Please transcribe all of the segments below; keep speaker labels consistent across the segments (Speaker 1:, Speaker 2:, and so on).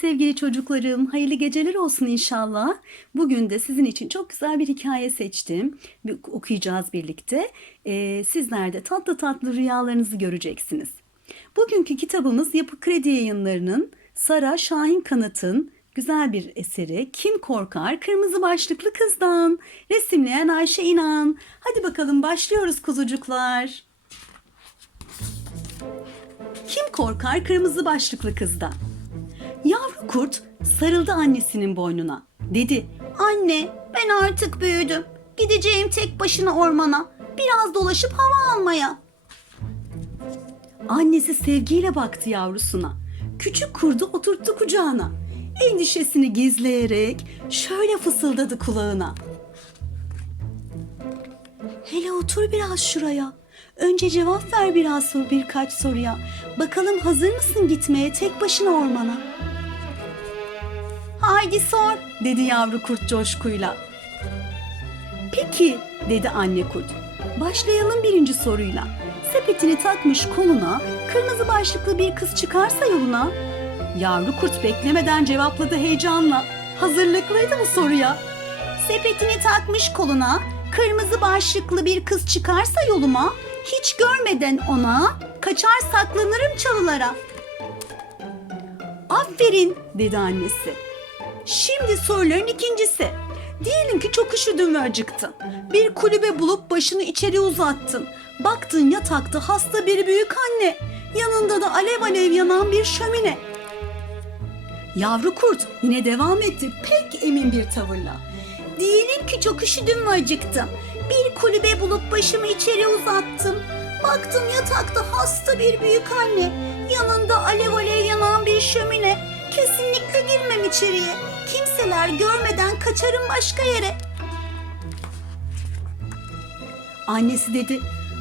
Speaker 1: sevgili çocuklarım. Hayırlı geceler olsun inşallah. Bugün de sizin için çok güzel bir hikaye seçtim. Okuyacağız birlikte. Ee, sizler de tatlı tatlı rüyalarınızı göreceksiniz. Bugünkü kitabımız Yapı Kredi Yayınları'nın Sara Şahin Kanat'ın güzel bir eseri Kim Korkar Kırmızı Başlıklı Kızdan. Resimleyen Ayşe İnan. Hadi bakalım başlıyoruz kuzucuklar. Kim korkar kırmızı başlıklı kızdan? Kurt sarıldı annesinin boynuna. Dedi, anne ben artık büyüdüm. Gideceğim tek başına ormana. Biraz dolaşıp hava almaya. Annesi sevgiyle baktı yavrusuna. Küçük kurdu oturttu kucağına. Endişesini gizleyerek şöyle fısıldadı kulağına. Hele otur biraz şuraya. Önce cevap ver biraz sor birkaç soruya. Bakalım hazır mısın gitmeye tek başına ormana? Haydi sor dedi yavru kurt coşkuyla. Peki dedi anne kurt. Başlayalım birinci soruyla. Sepetini takmış koluna kırmızı başlıklı bir kız çıkarsa yoluna. Yavru kurt beklemeden cevapladı heyecanla. Hazırlıklıydı bu soruya. Sepetini takmış koluna kırmızı başlıklı bir kız çıkarsa yoluma hiç görmeden ona kaçar saklanırım çalılara. Aferin dedi annesi. Şimdi soruların ikincisi. Diyelim ki çok üşüdün ve acıktın. Bir kulübe bulup başını içeri uzattın. Baktın yatakta hasta bir büyük anne. Yanında da alev alev yanan bir şömine. Yavru kurt yine devam etti pek emin bir tavırla. Diyelim ki çok üşüdüm ve acıktım. Bir kulübe bulup başımı içeri uzattım. Baktım yatakta hasta bir büyük anne. Yanında alev alev yanan bir şömine. Kesinlikle girmem içeriye. Kimseler görmeden kaçarım başka yere. Annesi dedi,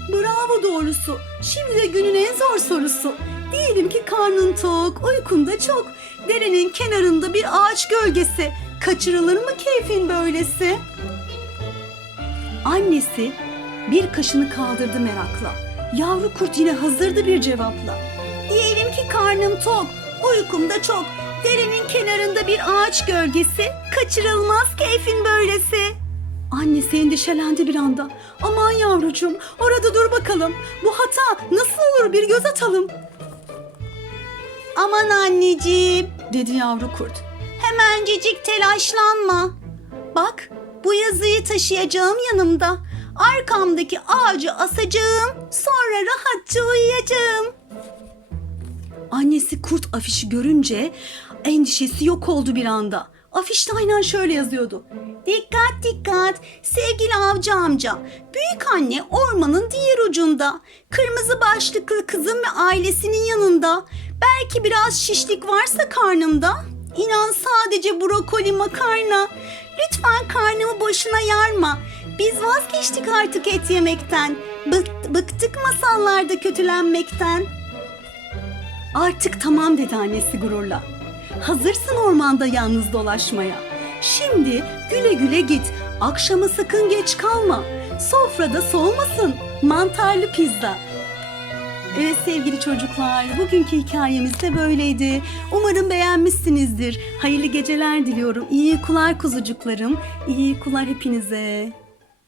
Speaker 1: bravo doğrusu. Şimdi de günün en zor sorusu. Diyelim ki karnın tok, uykun da çok. Derenin kenarında bir ağaç gölgesi. Kaçırılır mı keyfin böylesi? Annesi bir kaşını kaldırdı merakla. Yavru kurt yine hazırdı bir cevapla. Diyelim ki karnım tok, uykum da çok. Derenin bir ağaç gölgesi. Kaçırılmaz keyfin böylesi. Annesi endişelendi bir anda. Aman yavrucuğum orada dur bakalım. Bu hata nasıl olur bir göz atalım. Aman anneciğim dedi yavru kurt. Hemencecik telaşlanma. Bak bu yazıyı taşıyacağım yanımda. Arkamdaki ağacı asacağım. Sonra rahatça uyuyacağım. Annesi kurt afişi görünce endişesi yok oldu bir anda. Afişte aynen şöyle yazıyordu. Dikkat dikkat sevgili avcı amca. Büyük anne ormanın diğer ucunda. Kırmızı başlıklı kızım ve ailesinin yanında. Belki biraz şişlik varsa karnımda. İnan sadece brokoli makarna. Lütfen karnımı boşuna yarma. Biz vazgeçtik artık et yemekten. Bık- bıktık masallarda kötülenmekten. Artık tamam dedi annesi gururla. Hazırsın ormanda yalnız dolaşmaya. Şimdi güle güle git. Akşama sakın geç kalma. Sofrada soğumasın. Mantarlı pizza. Evet sevgili çocuklar, bugünkü hikayemiz de böyleydi. Umarım beğenmişsinizdir. Hayırlı geceler diliyorum. İyi uykular kuzucuklarım. İyi uykular hepinize.